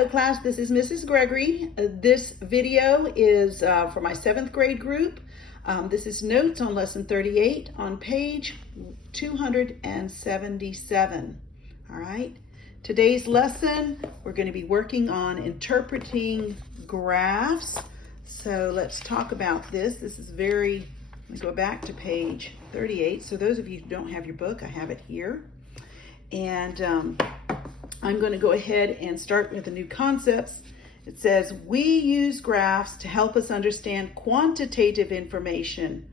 Hello class, this is Mrs. Gregory. This video is for my 7th grade group. This is notes on lesson 38 on page 277. All right, today's lesson we're going to be working on interpreting graphs. So let's talk about this. Let me go back to page 38. So those of you who don't have your book, I have it here. And I'm going to go ahead and start with the new concepts. It says, we use graphs to help us understand quantitative information.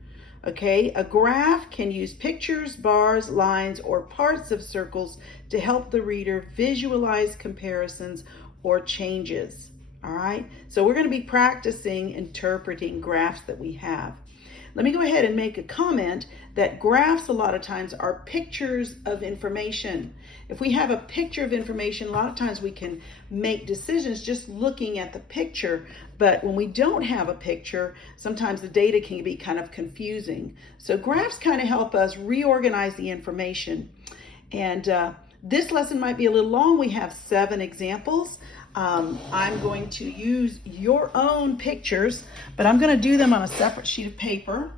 Okay, a graph can use pictures, bars, lines, or parts of circles to help the reader visualize comparisons or changes. All right, so we're going to be practicing interpreting graphs that we have. Let me go ahead and make a comment that graphs a lot of times are pictures of information. If we have a picture of information, a lot of times we can make decisions just looking at the picture. But when we don't have a picture, sometimes the data can be kind of confusing. So graphs kind of help us reorganize the information. And this lesson might be a little long. We have 7 examples. I'm going to use your own pictures, but I'm going to do them on a separate sheet of paper.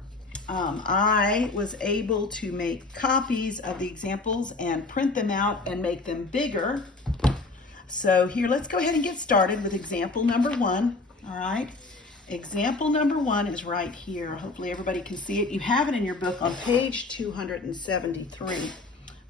I was able to make copies of the examples and print them out and make them bigger. So here, let's go ahead and get started with example number 1. All right. Example number 1 is right here. Hopefully everybody can see it. You have it in your book on page 273.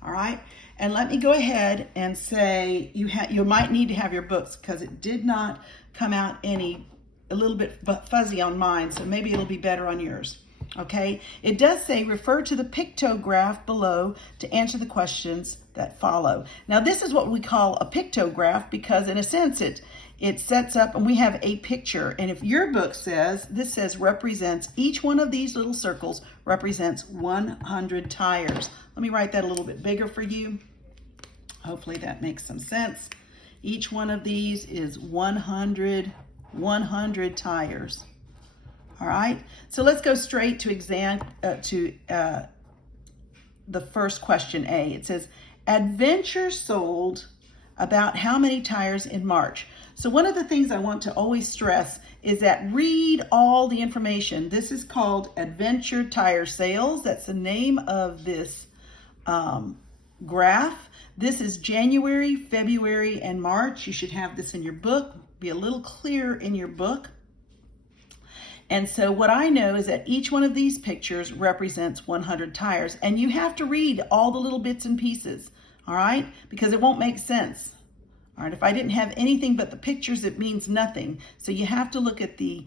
All right. And let me go ahead and say you might need to have your books because it did not come out a little bit fuzzy on mine, so maybe it'll be better on yours. Okay, it does say refer to the pictograph below to answer the questions that follow. Now this is what we call a pictograph because in a sense it sets up and we have a picture. And if your book says, this says represents, each one of these little circles represents 100 tires. Let me write that a little bit bigger for you. Hopefully that makes some sense. Each one of these is 100 tires. All right, so let's go straight to the first question A. It says, adventure sold about how many tires in March? So one of the things I want to always stress is that read all the information. This is called Adventure Tire Sales. That's the name of this graph. This is January, February, and March. You should have this in your book, be a little clearer in your book. And so what I know is that each one of these pictures represents 100 tires, and you have to read all the little bits and pieces, all right? Because it won't make sense. All right, if I didn't have anything but the pictures, it means nothing. So you have to look at the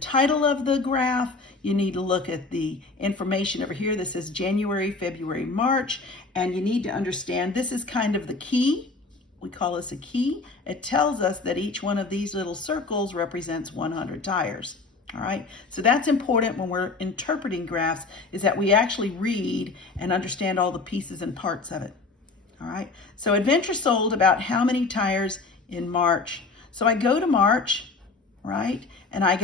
title of the graph. You need to look at the information over here. This is January, February, March, and you need to understand this is kind of the key. We call this a key. It tells us that each one of these little circles represents 100 tires. All right, so that's important when we're interpreting graphs, is that we actually read and understand all the pieces and parts of it. All right, so adventure sold about how many tires in March? So I go to March, right? And I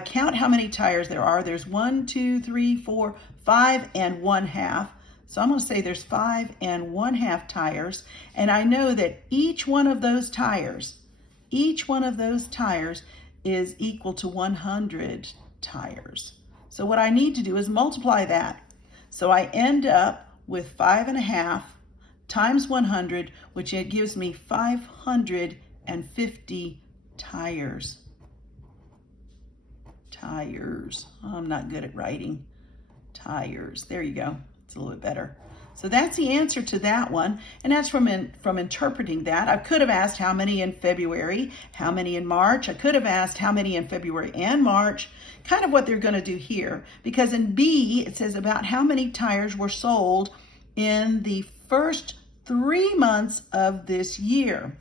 count how many tires there are. There's 1, 2, 3, 4, 5 and 1/2. So I'm going to say there's 5 and 1/2 tires. And I know that each one of those tires is equal to 100 tires. So what I need to do is multiply that. So I end up with 5.5 times 100, which it gives me 550 tires. Tires. I'm not good at writing. Tires. There you go. It's a little bit better. So that's the answer to that one, and that's from interpreting that. I could have asked how many in February, how many in March. I could have asked how many in February and March, kind of what they're going to do here. Because in B, it says about how many tires were sold in the first 3 months of this year.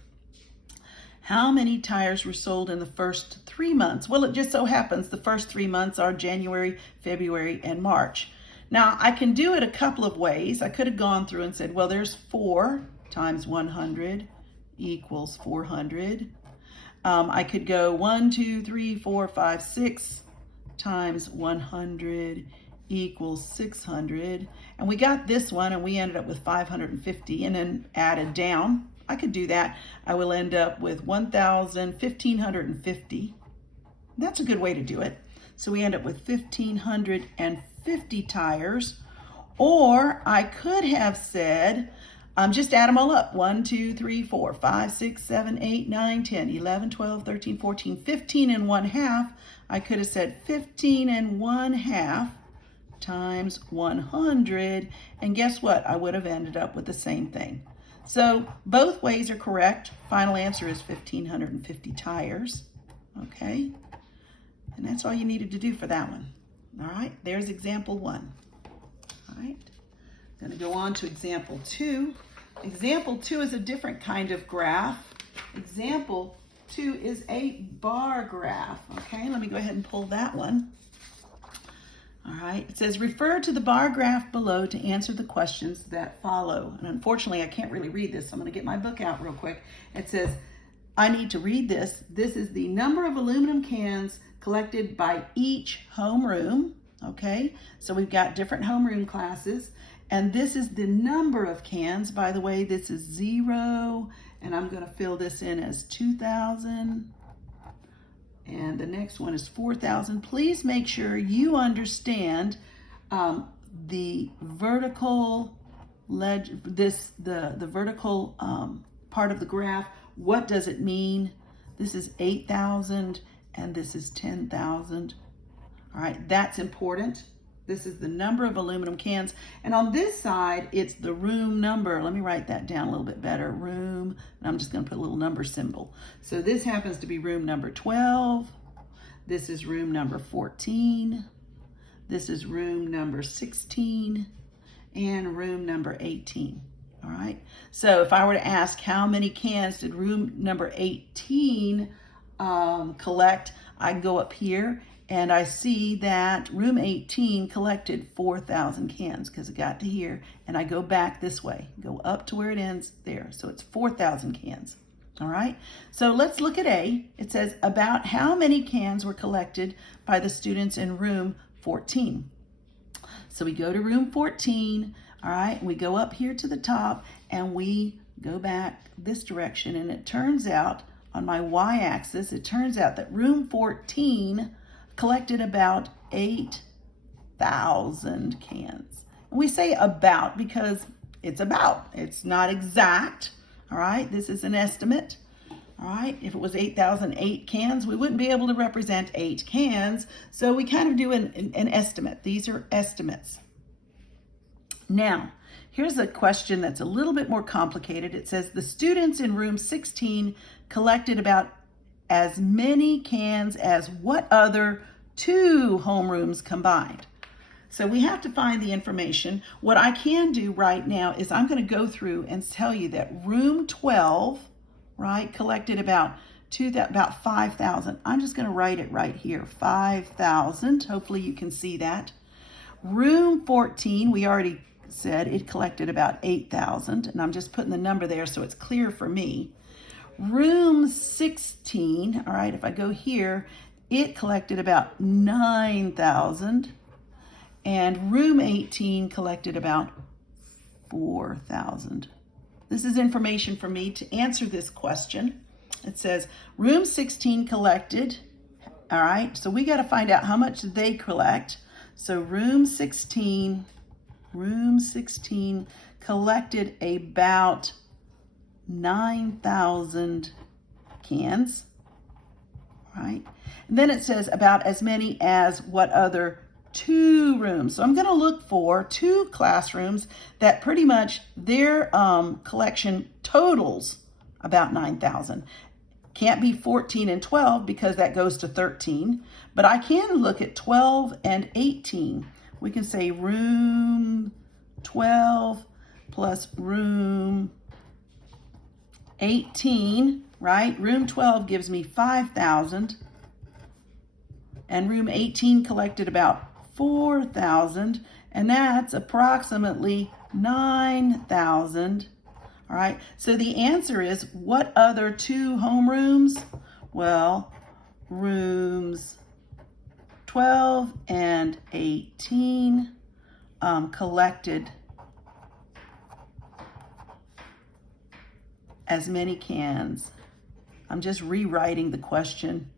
How many tires were sold in the first 3 months? Well, it just so happens the first 3 months are January, February, and March. Now, I can do it a couple of ways. I could have gone through and said, well, there's 4 times 100 equals 400. I could go 1, 2, 3, 4, 5, 6 times 100 equals 600. And we got this one and we ended up with 550 and then added down. I could do that. I will end up with 1,550. That's a good way to do it. So we end up with 1,550 tires. Or I could have said, just add them all up. 1, 2, 3, 4, 5, 6, 7, 8, 9, 10, 11, 12, 13, 14, 15 and 1/2. I could have said 15 and 1/2 times 100. And guess what? I would have ended up with the same thing. So both ways are correct. Final answer is 1,550 tires. Okay. And that's all you needed to do for that one. All right. There's example 1. All right. I'm going to go on to example 2. Example 2 is a different kind of graph. Example 2 is a bar graph. Okay, let me go ahead and pull that one. All right, it says refer to the bar graph below to answer the questions that follow. And unfortunately, I can't really read this, so I'm going to get my book out real quick. It says, I need to read this. This is the number of aluminum cans collected by each homeroom. Okay, so we've got different homeroom classes. And this is the number of cans. By the way, this is 0. And I'm going to fill this in as 2,000. And the next one is 4,000. Please make sure you understand the vertical the vertical part of the graph. What does it mean? This is 8,000 and this is 10,000. All right, that's important. This is the number of aluminum cans. And on this side, it's the room number. Let me write that down a little bit better. Room, and I'm just going to put a little number symbol. So this happens to be room number 12. This is room number 14. This is room number 16 and room number 18. All right. So if I were to ask how many cans did room number 18 collect, I go up here and I see that room 18 collected 4,000 cans because it got to here, and I go back this way, go up to where it ends there. So it's 4,000 cans. All right, so let's look at A. It says about how many cans were collected by the students in room 14. So we go to room 14, all right, we go up here to the top and we go back this direction, and it turns out on my y-axis, it turns out that room 14 collected about 8,000 cans. And we say about because it's about. It's not exact, all right? This is an estimate, all right? If it was 8,008 cans, we wouldn't be able to represent 8 cans, so we kind of do an estimate. These are estimates. Now, here's a question that's a little bit more complicated. It says the students in room 16 collected about as many cans as what other 2 homerooms combined. So we have to find the information. What I can do right now is I'm going to go through and tell you that room 12, right, collected about 5,000. I'm just going to write it right here, 5,000. Hopefully you can see that. Room 14, we already said it collected about 8,000, and I'm just putting the number there so it's clear for me. Room 16, all right, if I go here, it collected about 9,000, and room 18 collected about 4,000. This is information for me to answer this question. It says room 16 collected, all right, so we got to find out how much they collect. So room 16 collected about 9,000 cans, right? And then it says about as many as what other 2 rooms. So I'm going to look for 2 classrooms that pretty much their collection totals about 9,000. Can't be 14 and 12 because that goes to 13, but I can look at 12 and 18. We can say room 12 plus room 18, right? Room 12 gives me 5,000, and room 18 collected about 4,000, and that's approximately 9,000. All right, so the answer is what other 2 homerooms? Well, rooms 12 and 18 collected as many cans. I'm just rewriting the question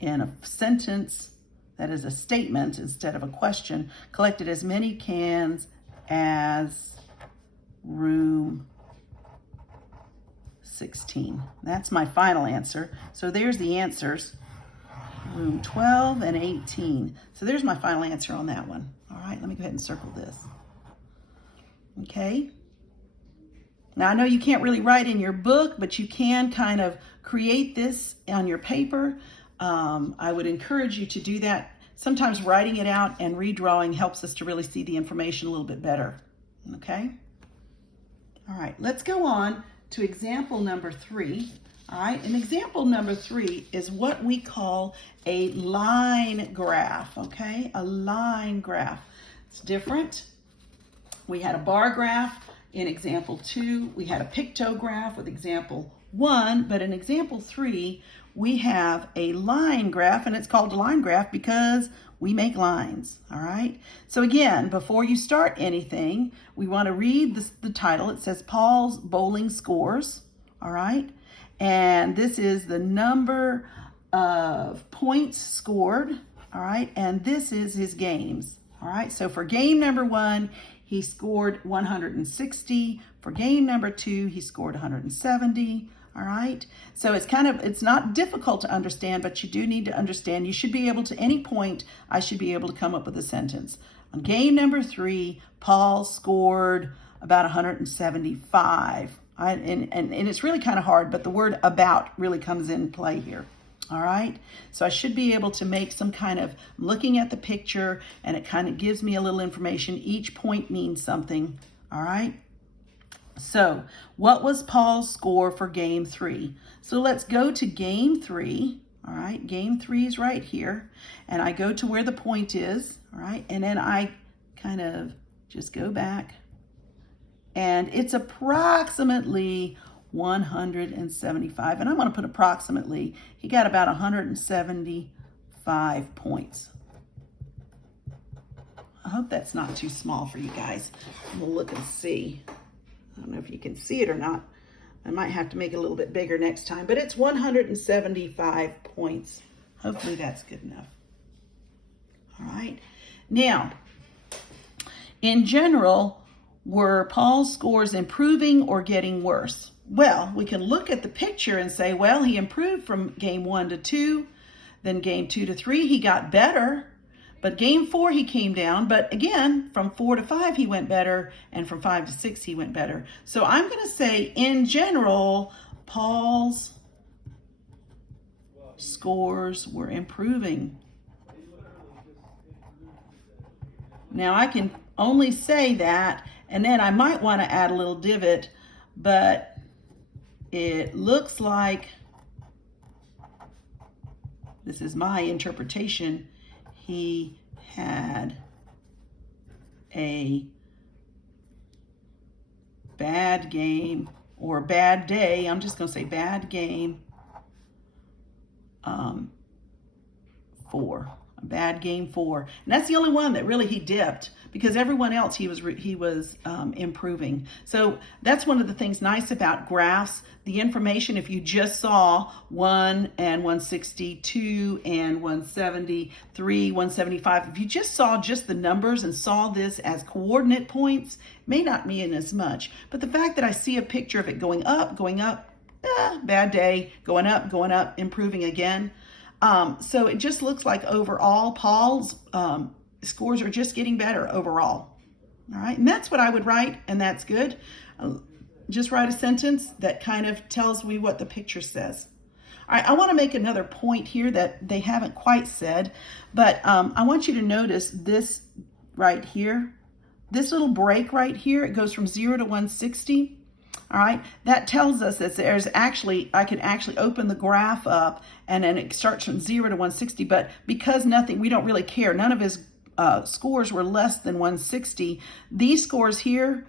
in a sentence that is a statement instead of a question. Collected as many cans as room 16. That's my final answer. So there's the answers. Room 12 and 18. So there's my final answer on that one. All right, let me go ahead and circle this. Okay. Now I know you can't really write in your book, but you can kind of create this on your paper. I would encourage you to do that. Sometimes writing it out and redrawing helps us to really see the information a little bit better. Okay. All right, let's go on to example number 3. All right, and example number 3 is what we call a line graph, okay? A line graph. It's different. We had a bar graph in example 2. We had a pictograph with example 1, but in example 3, we have a line graph, and it's called a line graph because we make lines, all right? So again, before you start anything, we want to read the title. It says Paul's bowling scores, all right? And this is the number of points scored, all right? And this is his games, all right? So for game number 1, he scored 160. For game number 2, he scored 170, all right? So it's not difficult to understand, but you do need to understand. You should be able to, any point, I should be able to come up with a sentence. On game number 3, Paul scored about 175. And it's really kind of hard, but the word about really comes in play here. All right. So I should be able to make some kind of, looking at the picture, and it kind of gives me a little information. Each point means something. All right. So what was Paul's score for game 3? So let's go to game 3. All right. Game 3 is right here. And I go to where the point is. All right. And then I kind of just go back. And it's approximately 175. And I'm going to put approximately. He got about 175 points. I hope that's not too small for you guys. We'll look and see. I don't know if you can see it or not. I might have to make it a little bit bigger next time. But it's 175 points. Hopefully that's good enough. All right. Now, in general, were Paul's scores improving or getting worse? Well, we can look at the picture and say, well, he improved from game 1 to 2, then game 2 to 3, he got better, but game 4 he came down, but again, from 4 to 5 he went better, and from 5 to 6 he went better. So I'm going to say, in general, Paul's scores were improving. Now I can only say that, and then I might want to add a little divot, but it looks like, this is my interpretation, he had a bad game or bad day. I'm just going to say bad game 4. A bad game 4. And that's the only one that really he dipped, because everyone else he was improving. So that's one of the things nice about graphs. The information, if you just saw 1 and 160, 2 and 170, 3, 175, if you just saw just the numbers and saw this as coordinate points, may not mean as much. But the fact that I see a picture of it going up, bad day, going up, improving again. So it just looks like overall, Paul's scores are just getting better overall. All right, and that's what I would write, and that's good. Just write a sentence that kind of tells me what the picture says. All right, I want to make another point here that they haven't quite said, but I want you to notice this right here. This little break right here, it goes from 0 to 160. All right, that tells us that there's actually, I can actually open the graph up and then it starts from 0 to 160, but because we don't really care, none of his scores were less than 160, these scores here,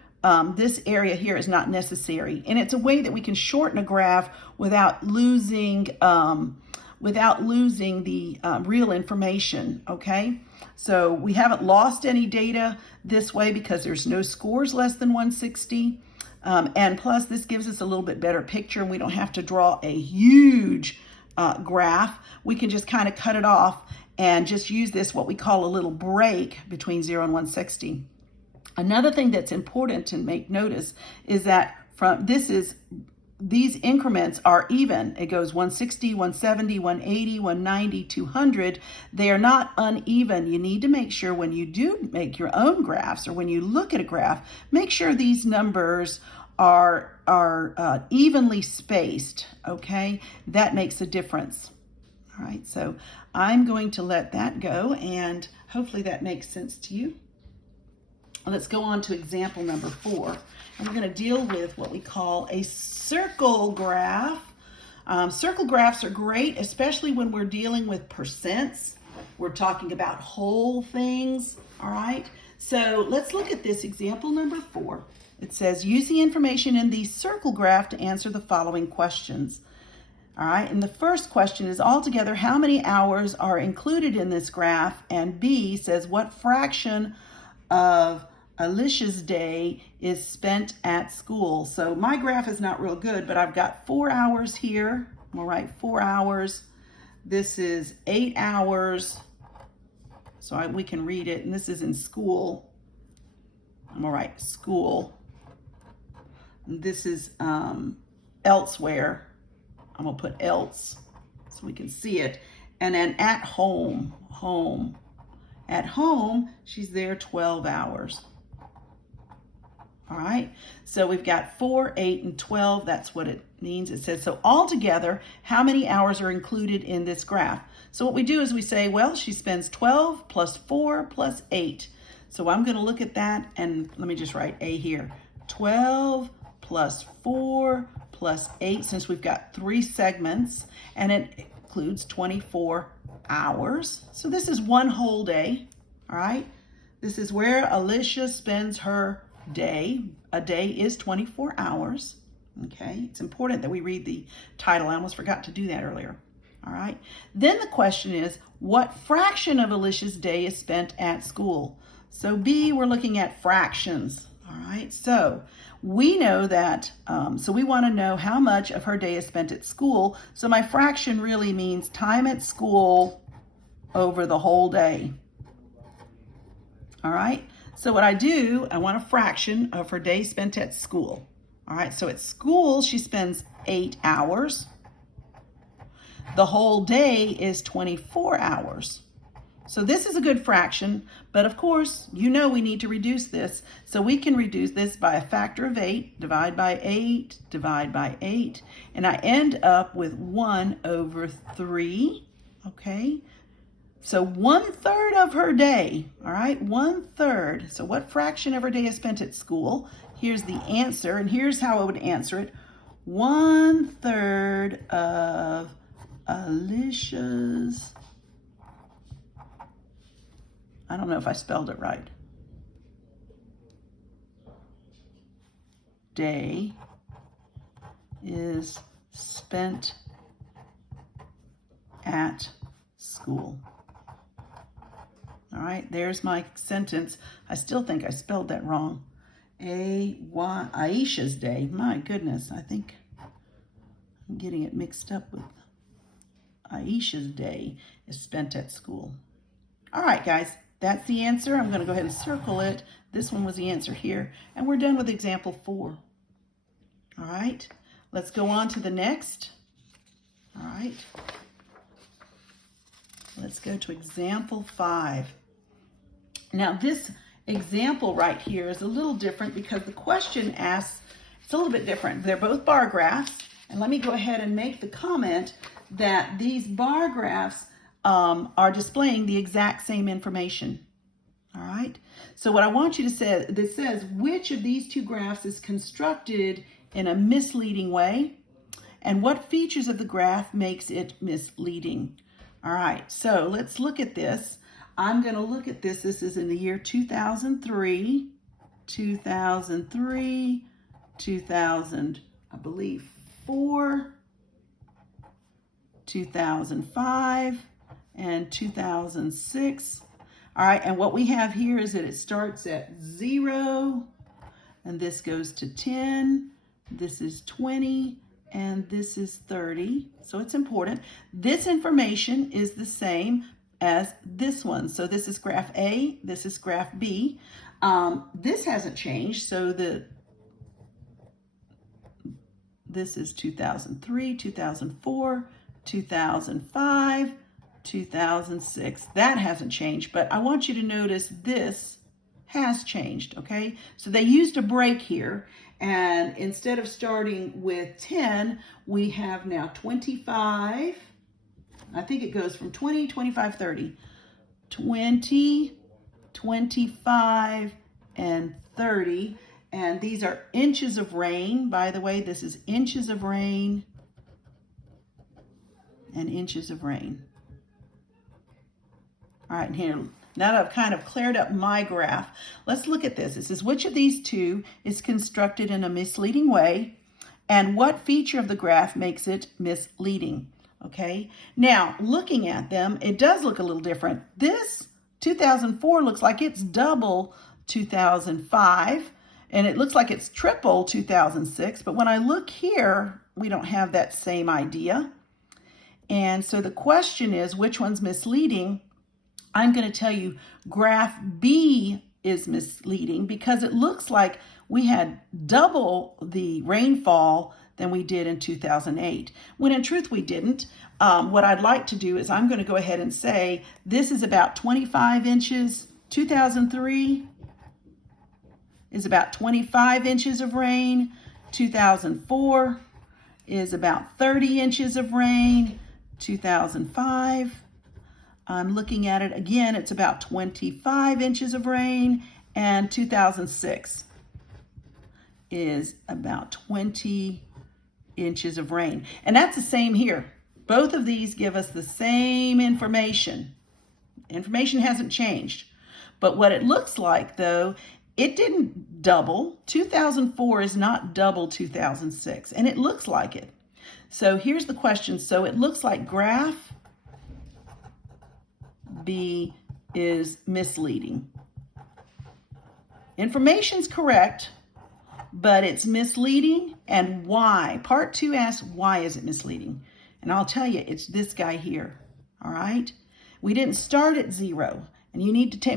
this area here is not necessary. And it's a way that we can shorten a graph without losing the real information, okay? So we haven't lost any data this way because there's no scores less than 160. And plus, this gives us a little bit better picture, and we don't have to draw a huge graph. We can just kind of cut it off and just use this, what we call a little break between 0 and 160. Another thing that's important to make notice is that these increments are even. It goes 160, 170, 180, 190, 200. They are not uneven. You need to make sure when you do make your own graphs, or when you look at a graph, make sure these numbers are evenly spaced, okay? That makes a difference. All right, so I'm going to let that go, and hopefully that makes sense to you. Let's go on to example number 4. And we're going to deal with what we call a circle graph. Circle graphs are great, especially when we're dealing with percents. We're talking about whole things, all right? So let's look at this example number 4. It says, use the information in the circle graph to answer the following questions. All right, and the first question is, altogether, how many hours are included in this graph? And B says, what fraction of Alicia's day is spent at school? So my graph is not real good, but I've got 4 hours here. I'm gonna write 4 hours. This is 8 hours, so we can read it, and this is in school. I'm gonna write school. And this is elsewhere. I'm gonna put else so we can see it. And then at home, home. At home, she's there 12 hours. All right, so we've got 4, 8, and 12. That's what it means. It says, so altogether, how many hours are included in this graph? So what we do is we say, well, she spends 12 plus 4 plus 8. So I'm going to look at that, and let me just write A here. 12 plus 4 plus 8, since we've got 3 segments, and it includes 24 hours. So this is one whole day, all right? This is where Alicia spends her day. A day is 24 hours, okay? It's important that we read the title. I almost forgot to do that earlier, all right? Then the question is, what fraction of Alicia's day is spent at school? So B, we're looking at fractions, all right? So we know that, so we want to know how much of her day is spent at school. So my fraction really means time at school over the whole day. All right, so what I do, I want a fraction of her day spent at school. All right, so at school, she spends 8 hours. The whole day is 24 hours. So this is a good fraction, but of course, you know we need to reduce this. So we can reduce this by a factor of 8, divide by 8, divide by 8, and I end up with 1 over 3, okay? So 1/3 of her day, all right, 1/3. So what fraction of her day is spent at school? Here's the answer, and here's how I would answer it. 1/3 of Alicia's, I don't know if I spelled it right, day is spent at school. All right, there's my sentence. I still think I spelled that wrong. Aisha's day. My goodness, I think I'm getting it mixed up with Aisha's day is spent at school. All right, guys, that's the answer. I'm going to go ahead and circle it. This one was the answer here, and we're done with example 4. All right, let's go on to the next. All right, let's go to example 5. Now this example right here is a little different because the question asks, it's a little bit different. They're both bar graphs, and let me go ahead and make the comment that these bar graphs are displaying the exact same information. All right, so what I want you to say, this says, which of these 2 graphs is constructed in a misleading way, and what features of the graph makes it misleading? All right, so let's look at this. I'm going to look at this. This is in the year 2003, 2000, I believe, 4, 2005, and 2006. All right, and what we have here is that it starts at 0, and this goes to 10, this is 20, and this is 30. So it's important. This information is the same as this one. So this is graph A, this is graph B. This hasn't changed, so this is 2003, 2004, 2005, 2006. That hasn't changed, but I want you to notice this has changed, okay? So they used a break here, and instead of starting with 10, we have now 25. I think it goes from 20, 25, 30. 20, 25, and 30. And these are inches of rain. By the way, this is inches of rain and inches of rain. All right, and here, now that I've kind of cleared up my graph, let's look at this. It says, which of these two is constructed in a misleading way, and what feature of the graph makes it misleading? Okay, now looking at them, it does look a little different. This 2004 looks like it's double 2005, and it looks like it's triple 2006, but when I look here, we don't have that same idea. And so the question is, which one's misleading? I'm going to tell you graph B is misleading because it looks like we had double the rainfall than we did in 2008, when in truth we didn't. What I'd like to do is I'm going to go ahead and say this is about 25 inches. 2003 is about 25 inches of rain. 2004 is about 30 inches of rain. 2005, I'm looking at it again, it's about 25 inches of rain, and 2006 is about 20 inches of rain. And that's the same here. Both of these give us the same information. Information hasn't changed. But what it looks like, though, it didn't double. 2004 is not double 2006, and it looks like it. So here's the question. So it looks like graph B is misleading. Information's correct, but it's misleading, and why? Part 2 asks, why is it misleading? And I'll tell you, it's this guy here, all right? We didn't start at 0, and you need to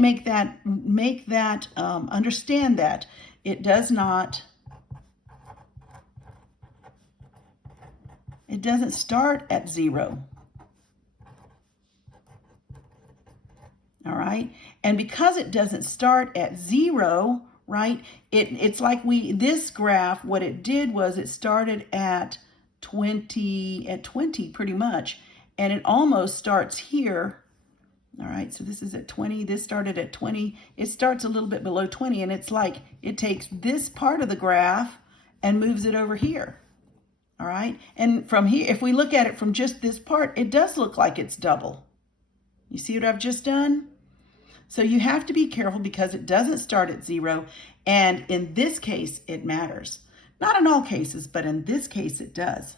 understand that. It doesn't start at 0. All right, and because it doesn't start at 0, right, it's like this graph, what it did was it started at 20 pretty much, and it almost starts here. All right, so this is at 20, this started at 20, it starts a little bit below 20, and it's like it takes this part of the graph and moves it over here. All right, and from here, if we look at it from just this part, it does look like it's double. You see what I've just done? So you have to be careful because it doesn't start at 0, and in this case, it matters. Not in all cases, but in this case, it does.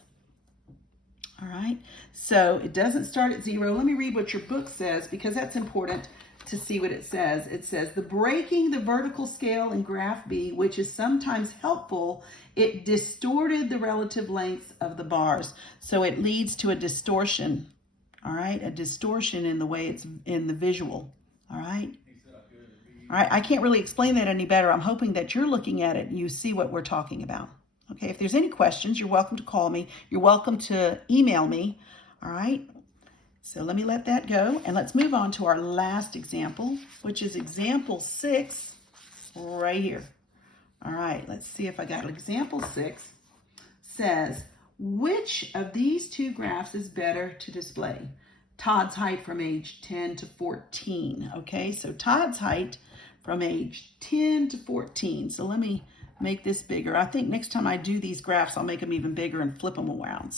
All right, so it doesn't start at 0. Let me read what your book says because that's important to see what it says. It says, the breaking the vertical scale in graph B, which is sometimes helpful, it distorted the relative lengths of the bars. So it leads to a distortion, all right? A distortion in the way it's in the visual, all right? All right, I can't really explain that any better. I'm hoping that you're looking at it and you see what we're talking about. Okay, if there's any questions, you're welcome to call me. You're welcome to email me, all right? So let me let that go, and let's move on to our last example, which is example 6 right here. All right, let's see if I got example 6. Says, which of these two graphs is better to display? Todd's height from age 10 to 14. Okay, so Todd's height from age 10 to 14. So let me make this bigger. I think next time I do these graphs, I'll make them even bigger and flip them around.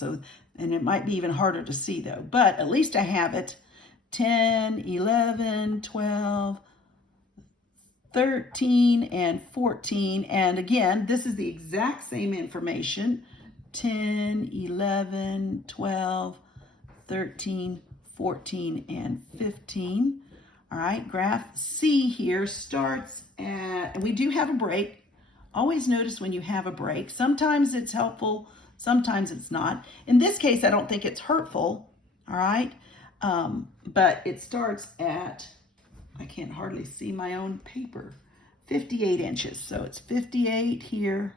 And it might be even harder to see though, but at least I have it. 10, 11, 12, 13, and 14. And again, this is the exact same information. 10, 11, 12, 13, 14, and 15. All right, graph C here starts at, and we do have a break. Always notice when you have a break. Sometimes it's helpful, sometimes it's not. In this case, I don't think it's hurtful, all right? But it starts at, I can't hardly see my own paper, 58 inches. So it's 58 here,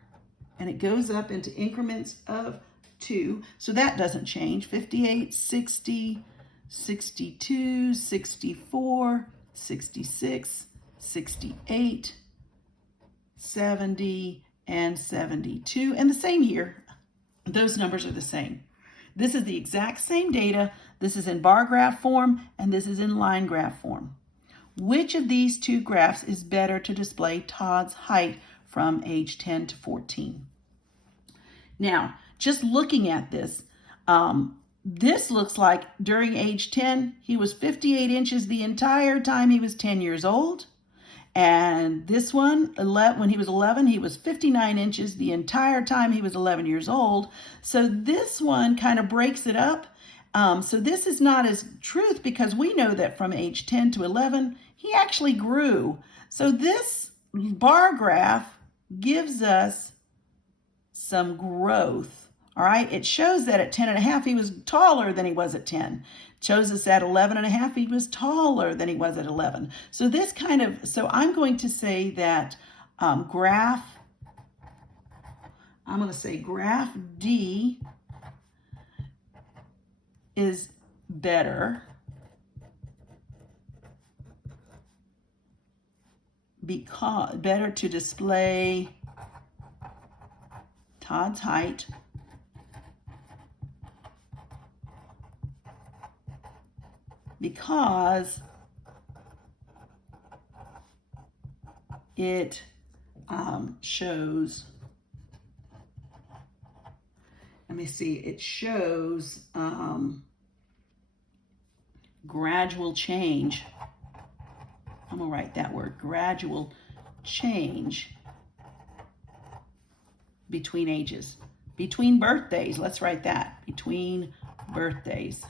and it goes up into increments of 2. So that doesn't change. 58, 60, 62, 64, 66, 68, 70, and 72. And the same here. Those numbers are the same. This is the exact same data. This is in bar graph form, and this is in line graph form. Which of these two graphs is better to display Todd's height from age 10 to 14? Now, just looking at this, this looks like during age 10, he was 58 inches the entire time he was 10 years old. And this one, when he was 11, he was 59 inches the entire time he was 11 years old. So this one kind of breaks it up. So this is not as truth, because we know that from age 10 to 11, he actually grew. So this bar graph gives us some growth. All right, it shows that at 10 and a half, he was taller than he was at 10. It shows us at 11 and a half, he was taller than he was at 11. So this kind of, so I'm going to say that graph D is better because better to display Todd's height because it shows, let me see, it shows gradual change. I'm gonna write that word, gradual change between ages, between birthdays. Let's write that, between birthdays.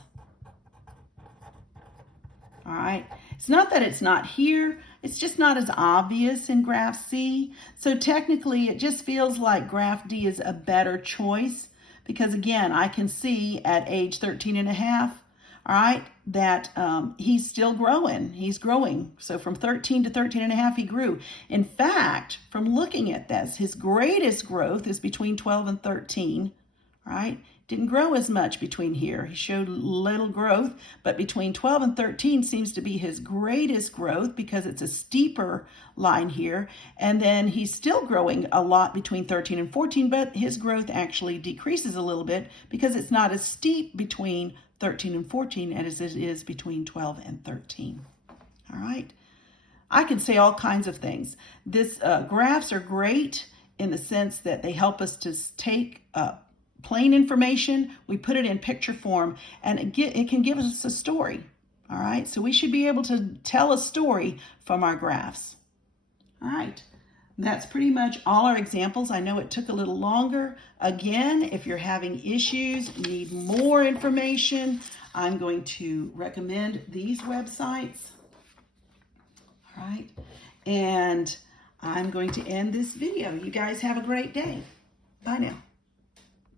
All right, it's not that it's not here, it's just not as obvious in graph C. So technically it just feels like graph D is a better choice because again, I can see at age 13 and a half, all right, that he's still growing, he's growing. So from 13 to 13 and a half, he grew. In fact, from looking at this, his greatest growth is between 12 and 13, all right? Didn't grow as much between here. He showed little growth, but between 12 and 13 seems to be his greatest growth because it's a steeper line here. And then he's still growing a lot between 13 and 14, but his growth actually decreases a little bit because it's not as steep between 13 and 14 as it is between 12 and 13. All right. I can say all kinds of things. This graphs are great in the sense that they help us to take plain information, we put it in picture form, and it can give us a story. All right, so we should be able to tell a story from our graphs. All right, that's pretty much all our examples. I know it took a little longer. Again, if you're having issues, need more information, I'm going to recommend these websites. All right, and I'm going to end this video. You guys have a great day. Bye now.